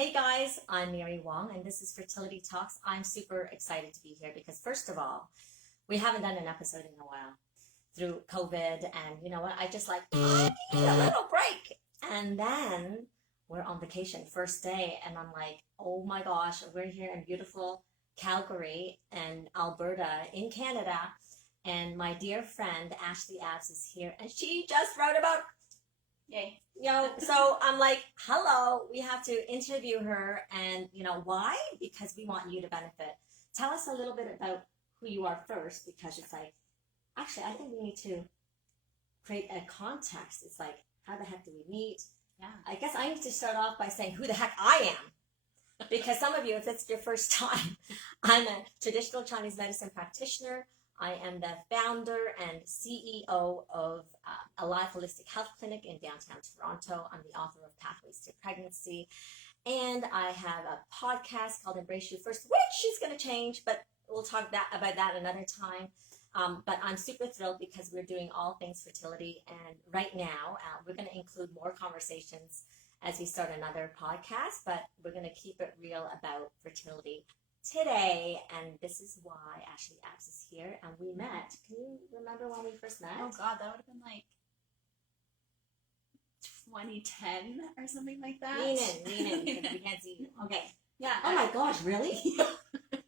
Hey guys, I'm Mary Wong and this is Fertility Talks. I'm super excited to be here because first of all, we haven't done an episode in a while through COVID, and you know what, I need a little break. And then we're on vacation, first day, and I'm like, oh my gosh, we're here in beautiful Calgary and Alberta in Canada, and my dear friend Ashley Abbs is here and she just wrote about Yay. So I'm like, hello, we have to interview her. And why? Because we want you to benefit. Tell us a little bit about who you are first, because it's like, actually, I think we need to create a context. It's like, how the heck do we meet? Yeah. I guess I need to start off by saying who the heck I am. Because some of you, if it's your first time, I'm a traditional Chinese medicine practitioner. I am the founder and CEO of Alive Holistic Health Clinic in downtown Toronto. I'm the author of Pathways to Pregnancy. And I have a podcast called Embrace You First, which is going to change, but we'll talk about that another time. But I'm super thrilled because we're doing all things fertility. And right now, we're going to include more conversations as we start another podcast, but we're going to keep it real about fertility today, and this is why Ashley Abbs is here, and we met. Can you remember when we first met? Oh God, that would have been like 2010 or something like that. Lean in, because we can't see you. Okay. Yeah. Oh my gosh, really?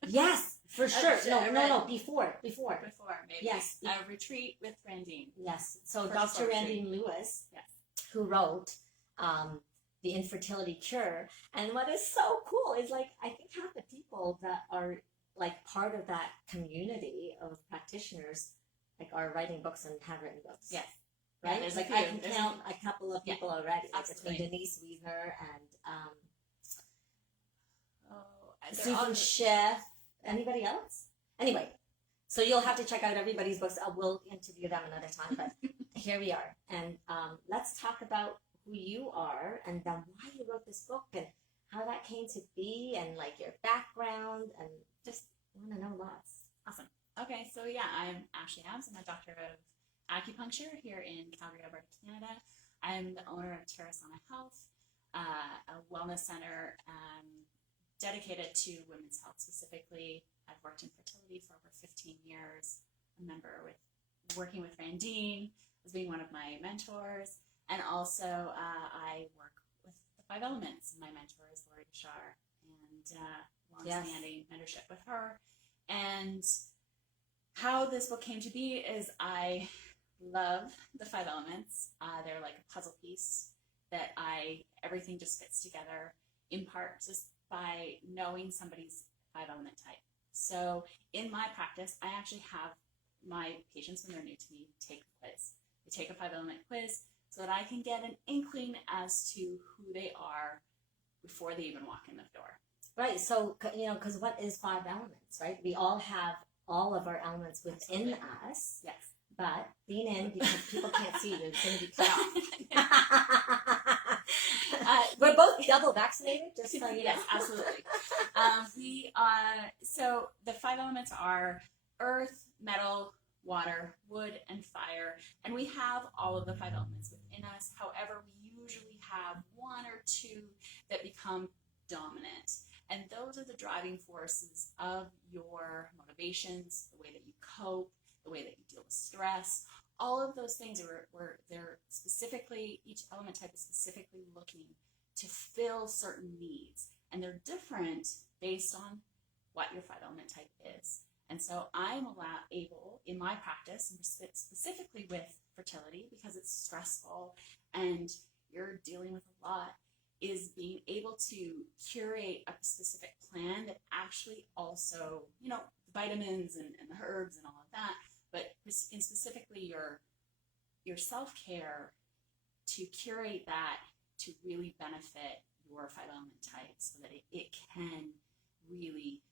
Yes, for sure. No, before. Before, maybe. Yes. A retreat with Randine. Yes. So First Dr. Randine Lewis, yes, who wrote The Infertility Cure. And what is so cool is, like, I think half the people that are like part of that community of practitioners are writing books and have written books. Yes. Right? Yeah, there's like, I can count a couple of people already, like between Denise Wiesner and Susan Schiff. Anybody else? Anyway, so you'll have to check out everybody's books. We'll interview them another time, but here we are. And let's talk about who you are and then why you wrote this book and how that came to be and like your background, and just want to know lots. Awesome. Okay, so yeah, I'm Ashley Abbs. I'm a doctor of acupuncture here in Calgary, Alberta, Canada. I'm the owner of Terrasana Health, a wellness center dedicated to women's health specifically. I've worked in fertility for over 15 years. A member working with Randine as being one of my mentors. And also, I work with the 5 Elements. My mentor is Lori Bashar, and long-standing mentorship with her. And how this book came to be is I love the 5 Elements. They're like a puzzle piece that everything just fits together, in part just by knowing somebody's 5 element type. So in my practice, I actually have my patients, when they're new to me, take a quiz. They take a 5 element quiz, so that I can get an inkling as to who they are before they even walk in the door. Right. So, because what is 5 elements, right? We all have all of our elements within us. Yes. But lean in, because people can't see you. It's going to be cut off. We're both double vaccinated, just so you know. Yes, absolutely. So the 5 elements are earth, metal, water, wood, and fire, and we have all of the 5 elements within us. However, we usually have 1 or 2 that become dominant, and those are the driving forces of your motivations, the way that you cope, the way that you deal with stress. All of those things where they're specifically, each element type is specifically looking to fill certain needs, and they're different based on what your 5 element type is. And so I'm able, in my practice, and specifically with fertility, because it's stressful and you're dealing with a lot, is being able to curate a specific plan that actually also, the vitamins and the herbs and all of that, but in specifically your self-care, to curate that to really benefit your 5 element type, so that it can really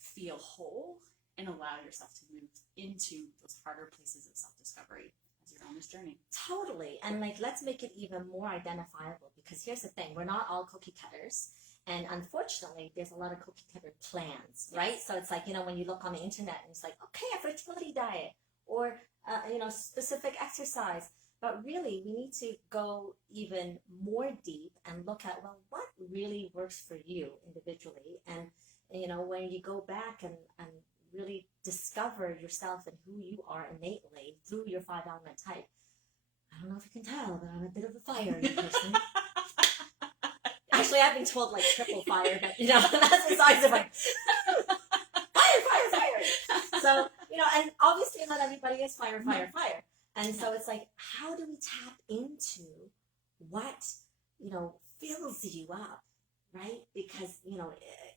feel whole and allow yourself to move into those harder places of self-discovery as you're on this journey. Totally. And let's make it even more identifiable, because here's the thing, we're not all cookie cutters. And unfortunately, there's a lot of cookie cutter plans, right? So it's like, when you look on the internet and it's like, okay, a fertility diet or, specific exercise. But really, we need to go even more deep and look at, well, what really works for you individually. And, when you go back and really discover yourself and who you are innately through your 5-element type. I don't know if you can tell, but I'm a bit of a fire person. Actually, I've been told like triple fire, but that's the size of like fire. So, and obviously not everybody is fire. And so it's like, how do we tap into what, fills you up, right? Because,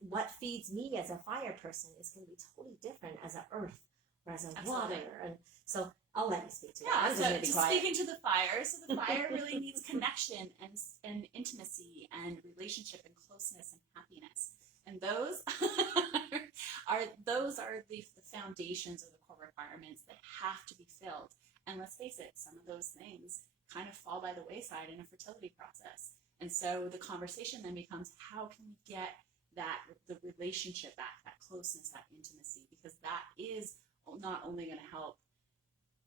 what feeds me as a fire person is going to be totally different as an earth or as a Absolutely. water. And so I'll let you speak to that. Yeah, I'm just so going to be to quiet. speak into the fire. So the fire really needs connection and intimacy and relationship and closeness and happiness. And those are the foundations or the core requirements that have to be filled. And let's face it, some of those things kind of fall by the wayside in a fertility process. And so the conversation then becomes, how can we get the relationship back, that closeness, that intimacy? Because that is not only going to help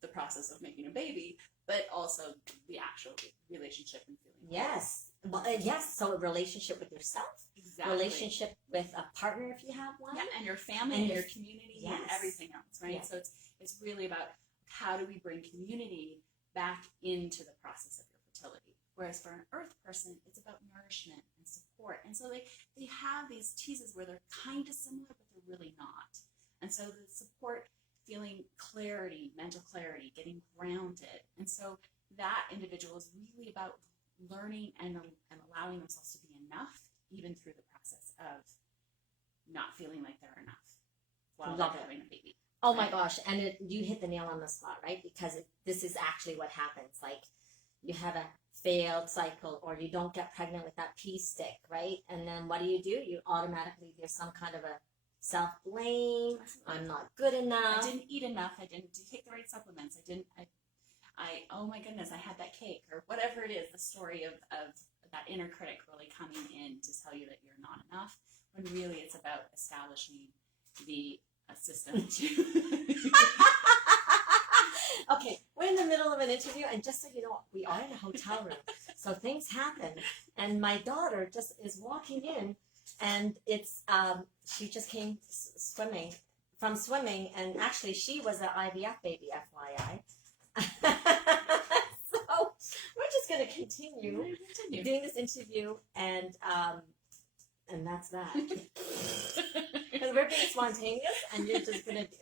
the process of making a baby, but also the actual relationship and feeling. Yes. Well, yes. So a relationship with yourself, Exactly. relationship with a partner if you have one. Yeah, and your family and your community and everything else, right? Yes. So it's really about how do we bring community back into the process of your fertility. Whereas for an earth person, it's about nourishment and support. And so they have these teases where they're kind of similar, but they're really not. And so the support, feeling clarity, mental clarity, getting grounded. And so that individual is really about learning and allowing themselves to be enough, even through the process of not feeling like they're enough while they're having a baby. Oh my gosh. And you hit the nail on the spot, right? Because this is actually what happens. Like, you have a failed cycle, or you don't get pregnant with that pea stick, right? And then what do? You automatically, there's some kind of a self-blame. I'm not good enough. I didn't eat enough. I didn't take the right supplements. I oh my goodness, I had that cake, or whatever it is, the story of that inner critic really coming in to tell you that you're not enough, when really it's about establishing the system to... Okay, we're in the middle of an interview, and just so you know, we are in a hotel room, so things happen, and my daughter just is walking in, and it's she just came from swimming, and actually she was an IVF baby, FYI. So we're just going to continue doing this interview, and that's that. Because we're being spontaneous, and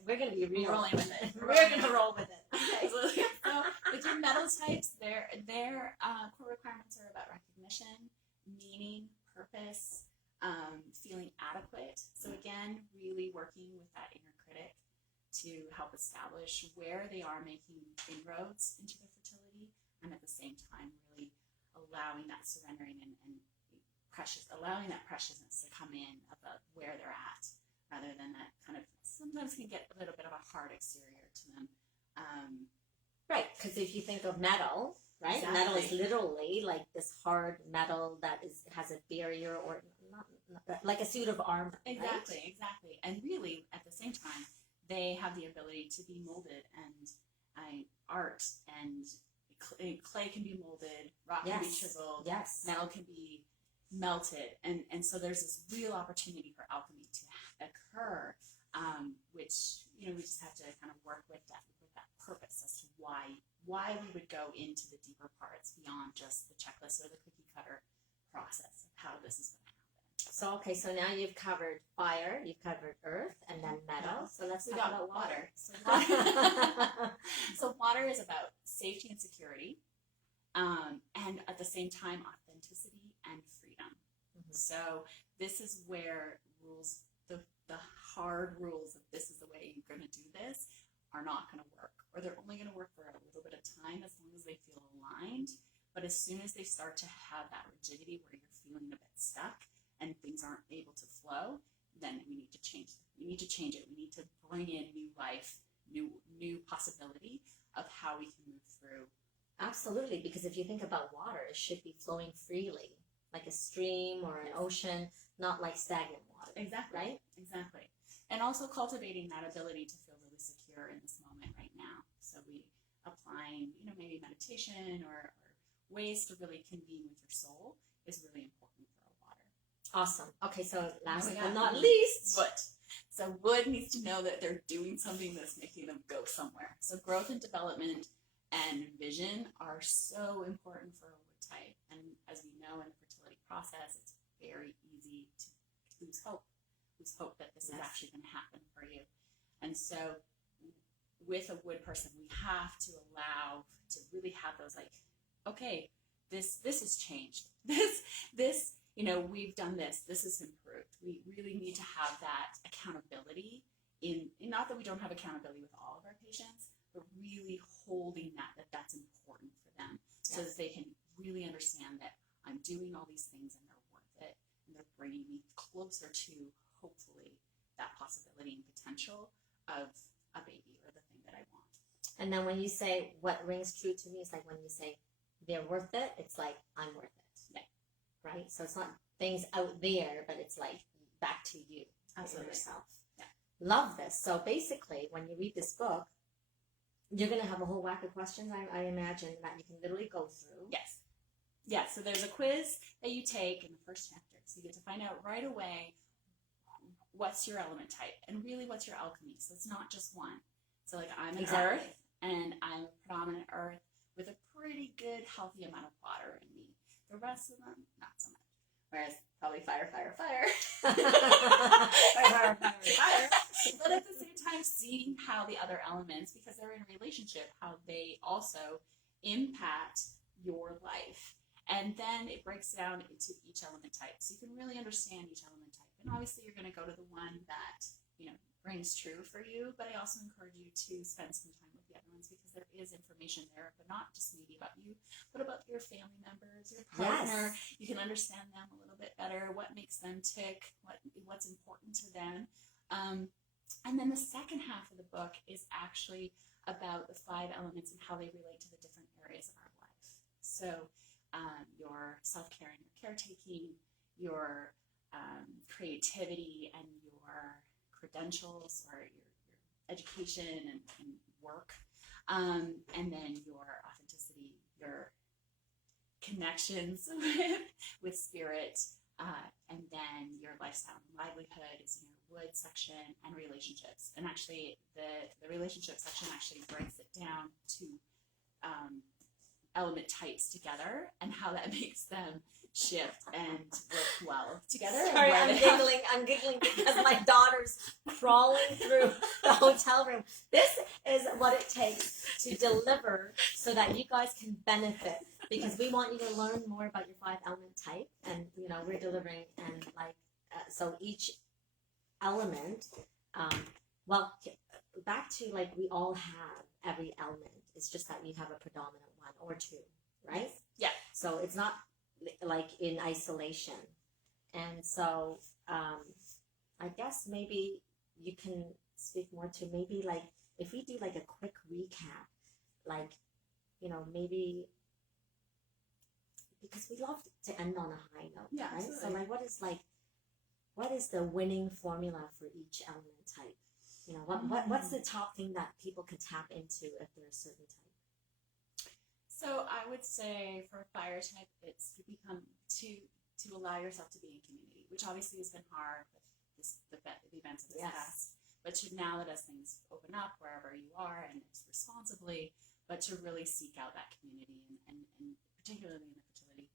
we're gonna be real. Rolling with it. We're gonna roll with it. Okay. So with your metal types, their core requirements are about recognition, meaning, purpose, feeling adequate. So again, really working with that inner critic to help establish where they are making inroads into their fertility, and at the same time really allowing that surrendering and allowing that preciousness to come in about where they're at, rather than that kind of sometimes can get a little bit of a hard exterior to them. Right, because if you think of metal, right? Exactly. Metal is literally like this hard metal that has a barrier, or not like a suit of armor. Exactly, right? exactly. And really, at the same time, they have the ability to be molded, and art and clay can be molded, rock can be chiseled, metal can be melted, and so there's this real opportunity for alchemy to occur, which we just have to kind of work with that purpose as to why we would go into the deeper parts beyond just the checklist or the cookie cutter process of how this is going to happen. So now you've covered fire, you've covered earth, and then metal. So let's talk about water. So water is about safety and security, and at the same time authenticity and freedom. Mm-hmm. So this is where rules, the hard rules of this is the way you're going to do this, are not going to work, or they're only going to work for a little bit of time as long as they feel aligned. But as soon as they start to have that rigidity where you're feeling a bit stuck and things aren't able to flow, then we need to change it. We need to change it. We need to bring in new life, new possibility of how we can move through. Absolutely, because if you think about water, it should be flowing freely, like a stream or an ocean, not like stagnant water. Exactly. Right? Exactly. And also cultivating that ability to feel really secure in this moment right now. So applying, maybe meditation or ways to really convene with your soul is really important for our water. Awesome. Okay, so last Oh, yeah. but not least, wood. So wood needs to know that they're doing something that's making them go somewhere. So growth and development and vision are so important for a wood type. And as we know in the fertility process, it's very easy to lose hope that this is actually going to happen for you. And so with a wood person, we have to allow to really have those like, okay, this has changed. This we've done this has improved. We really need to have that accountability in not that we don't have accountability with all of our patients, but really holding that's important for them so that they can really understand that I'm doing all these things and they're worth it and they're bringing me closer to hopefully that possibility and potential of a baby or the thing that I want. And then when you say what rings true to me, it's like when you say they're worth it, it's like I'm worth it. Yeah. Right? So it's not things out there, but it's like back to you. Absolutely. Yourself. Yeah. Love this. So basically, when you read this book, you're going to have a whole whack of questions, I imagine, that you can literally go through. Yes. Yeah, so there's a quiz that you take in the first chapter. So you get to find out right away what's your element type and really what's your alchemy. So it's not just one. So like I'm an earth and I'm a predominant earth with a pretty good healthy amount of water in me. The rest of them, not so much. Whereas probably fire. fire. But at the same time, seeing how the other elements, because they're in a relationship, how they also impact your life. And then it breaks down into each element type. So you can really understand each element type. And obviously you're going to go to the one that, rings true for you. But I also encourage you to spend some time with the other ones because there is information there, but not just maybe about you, but about your family members, your partner. Yes. You can understand them a little bit better, what makes them tick, what's important to them. And then the second half of the book is actually about the 5 elements and how they relate to the different areas of our life. So your self-care and your caretaking, your creativity and your credentials or your education and work, and then your authenticity, your connections with spirit, and then your lifestyle and livelihood is in your wood section, and relationships. And actually the relationship section actually breaks it down to element types together and how that makes them shift and work well together. Sorry, I'm giggling because my daughter's crawling through the hotel room. This is what it takes to deliver so that you guys can benefit, because we want you to learn more about your 5 element type, and we're delivering, and so each element, back to we all have every element. It's just that you have a predominant one or 2, right? Yeah. So it's not like in isolation. And so I guess maybe you can speak more to maybe if we do a quick recap, maybe, because we love to end on a high note, yeah, right? absolutely. So what is the winning formula for each element type? What's the top thing that people can tap into if they're a certain type? So I would say for a fire type, it's to become to allow yourself to be in community, which obviously has been hard with the events of this past. But now that as things open up wherever you are and it's responsibly, but to really seek out that community and particularly in the fertility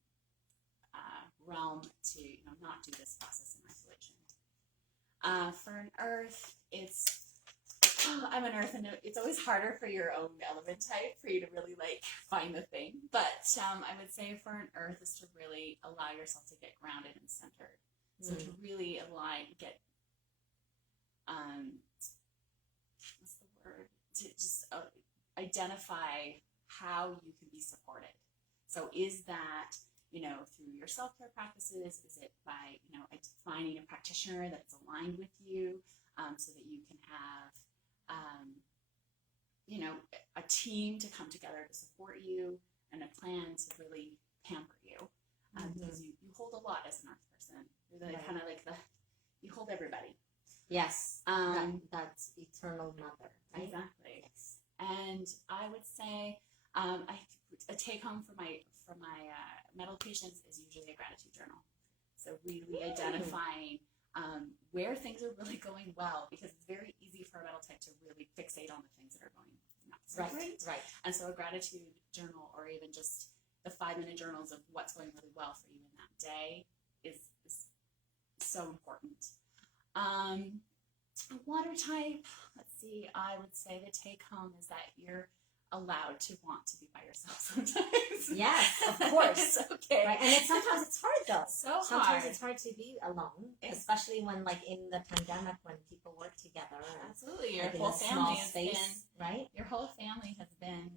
realm to not do this process in isolation. For an earth, I'm an earth, and it's always harder for your own element type for you to really find the thing. But I would say for an earth is to really allow yourself to get grounded and centered. So to really get what's the word? To just identify how you can be supported. So is that through your self-care practices? Is it by finding a practitioner that's aligned with you, so that you can have a team to come together to support you and a plan to really pamper you, because you hold a lot as an earth person. You're kind of you hold everybody. Yes, that's eternal mother, right? Exactly. Yes. And I would say a take home for my metal patients is usually a gratitude journal. So really identifying where things are really going well, because it's very easy for a metal type to really fixate on the things that are going not so great. Right. And so a gratitude journal, or even just the 5-minute journals of what's going really well for you in that day is so important. A water type, let's see, I would say the take home is that you're allowed to want to be by yourself sometimes. Yes, of course. Okay. Right. And sometimes it's hard though. Sometimes hard. it's hard to be alone, especially when, like, in the pandemic, when people work together. Absolutely. Your like, whole in a family small has space, been right? Your whole family has been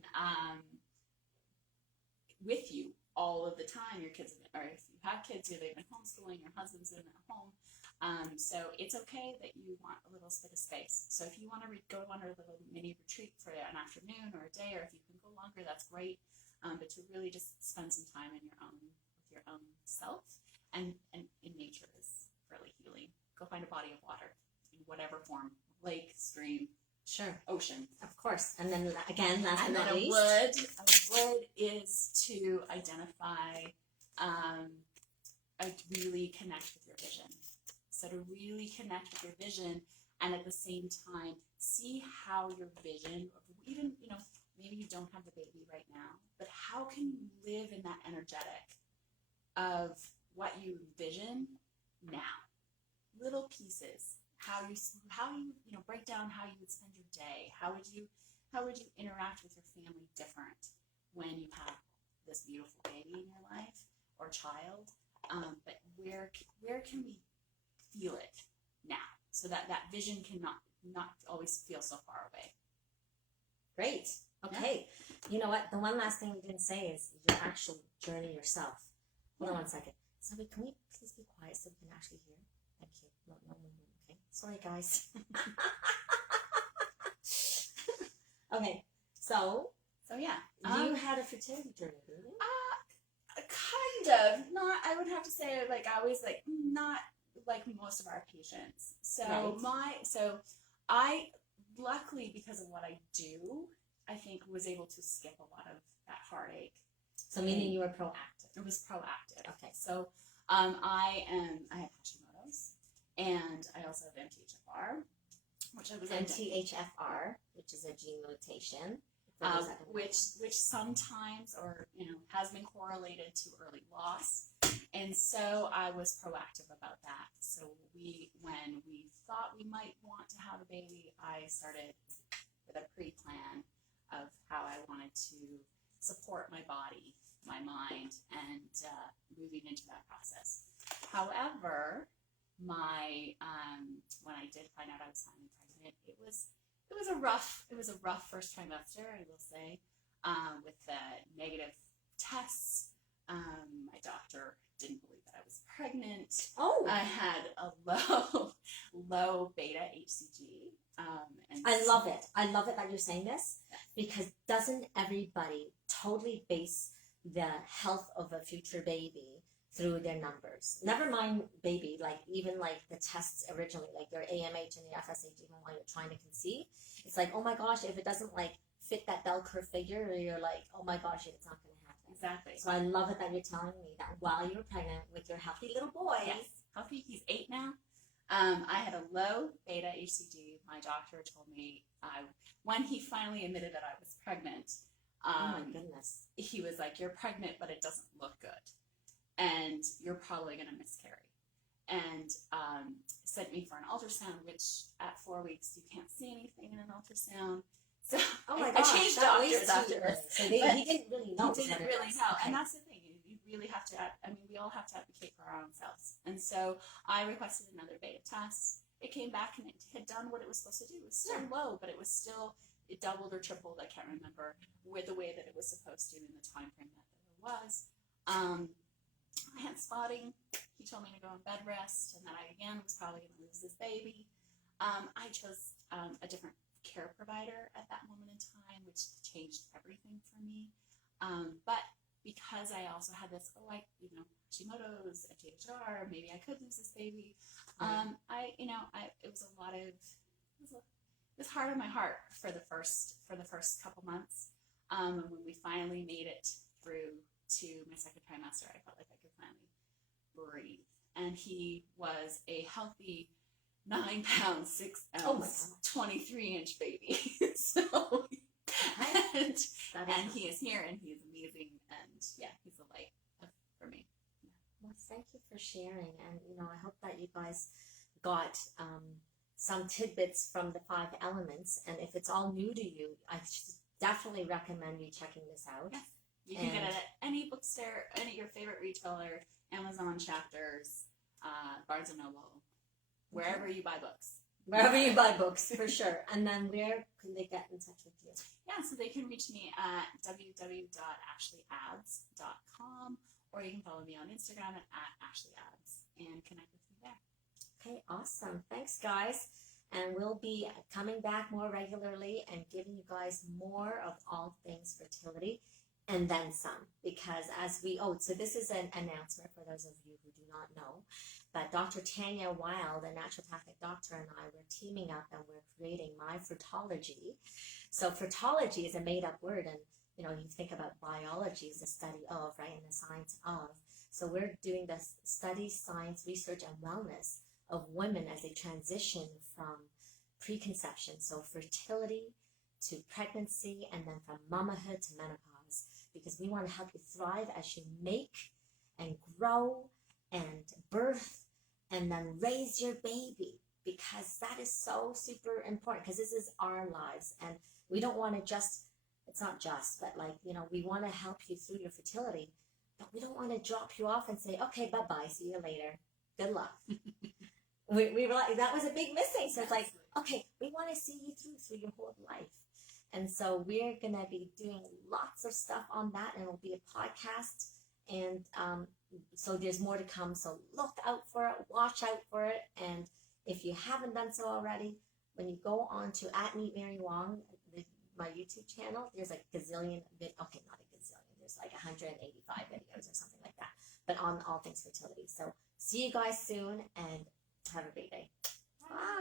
with you all of the time. Your kids, or if you have kids, they've been homeschooling. Your husband's been at home. So it's okay that you want a little bit of space. So if you want to go on a little mini retreat for an afternoon or a day, or if you can go longer, that's great. But to really just spend some time with your own self, and in nature is really healing. Go find a body of water in whatever form, lake, stream, Sure. ocean. Of course. And then again, last but And then not least, a wood is to identify, really connect with your vision. So to really connect with your vision, and at the same time, see how your vision, even, maybe you don't have the baby right now, but how can you live in that energetic of what you envision now? Little pieces, how you break down how you would spend your day. How would you interact with your family different when you have this beautiful baby in your life or child? But where can we feel it now, so that vision cannot not always feel so far away? Great. Okay. Yeah. You know what? The one last thing we didn't say is your actual journey yourself. Hold on 1 second. Zoe, can we please be quiet so we can actually hear? Thank you. No. Okay. Sorry, guys. Okay. So yeah. You had a fertility journey, didn't you? Kind of. Not. I would have to say, like, I was like not like most of our patients. So I luckily, because of what I do, I think was able to skip a lot of that heartache. So meaning you were proactive. It was proactive. Okay. So I have Hashimoto's, and I also have MTHFR, which I was MTHFR, which is a gene mutation. Which sometimes, or has been correlated to early loss, and so I was proactive about that. So when we thought we might want to have a baby, I started with a pre-plan of how I wanted to support my body, my mind, and moving into that process. However, when I did find out I was finally pregnant, it was a rough first trimester, I will say, with the negative tests. My doctor didn't believe that I was pregnant. Oh, I had a low beta HCG. And I love it. I love it that you're saying this, because doesn't everybody totally base the health of a future baby through their numbers? Never mind baby, like even like the tests originally, like your AMH and the FSH, even while you're trying to conceive, it's like, oh my gosh, if it doesn't like fit that bell curve figure, you're like, oh my gosh, it's not going to happen. Exactly. So I love it that you're telling me that while you were pregnant with your healthy little boy. Yes, healthy. He's 8 now. I had a low beta HCG. My doctor told me when he finally admitted that I was pregnant. Oh my goodness. He was like, "You're pregnant, but it doesn't look good, and you're probably going to miscarry." And sent me for an ultrasound, which at 4 weeks you can't see anything in an ultrasound. So oh my I gosh, changed that doctors after. So he didn't really know. He didn't really know, okay. And that's the thing. You really have to. We all have to advocate for our own selves. And so I requested another beta test. It came back and it had done what it was supposed to do. It was still low, but it doubled or tripled. I can't remember with the way that it was supposed to in the time frame that there was. I had spotting. He told me to go on bed rest, and that I again was probably going to lose this baby. I chose a different care provider at that moment in time, which changed everything for me. But because I also had this, Hashimoto's, MTHR, maybe I could lose this baby. It was hard on my heart for the first couple months. And when we finally made it through to my second trimester, I felt like I could finally breathe. And he was a healthy 9 pounds 6 ounce 23-inch baby. So and he is here, and he is amazing, and yeah, he's a light for me. Well, thank you for sharing, and I hope that you guys got some tidbits from the 5 elements, and if it's all new to you, I definitely recommend you checking this out. Yes. You can get it at any bookstore, any of your favorite retailer, Amazon chapters, Barnes & Noble, wherever you buy books. Wherever you buy books, for sure. And then where can they get in touch with you? Yeah, so they can reach me at www.ashleyabbs.com, or you can follow me on Instagram at Ashley Abbs and connect with me there. Okay, awesome. Thanks, guys. And we'll be coming back more regularly and giving you guys more of all things fertility and then some. Because so this is an announcement for those of you who do not know, but Dr. Tanya Wild, a naturopathic doctor, and I were teaming up and we're creating My Fertology. So fertology is a made-up word, and you think about biology is the study of, right, and the science of. So we're doing this study, science, research, and wellness of women as they transition from preconception, so fertility to pregnancy, and then from mamahood to menopause, because we want to help you thrive as you make and grow and birth and then raise your baby, because that is so super important, because this is our lives, and we don't want to we want to help you through your fertility, but we don't want to drop you off and say, okay, bye-bye, see you later, good luck. we realized that was a big missing, so it's like, okay, we want to see you through your whole life. And so we're going to be doing lots of stuff on that, and it'll be a podcast, and so there's more to come, so look out for it, watch out for it, and if you haven't done so already, when you go on to @MeetMaryWong, my YouTube channel, there's like not a gazillion, there's like 185 videos or something like that, but on all things fertility. So see you guys soon, and have a great day. Bye.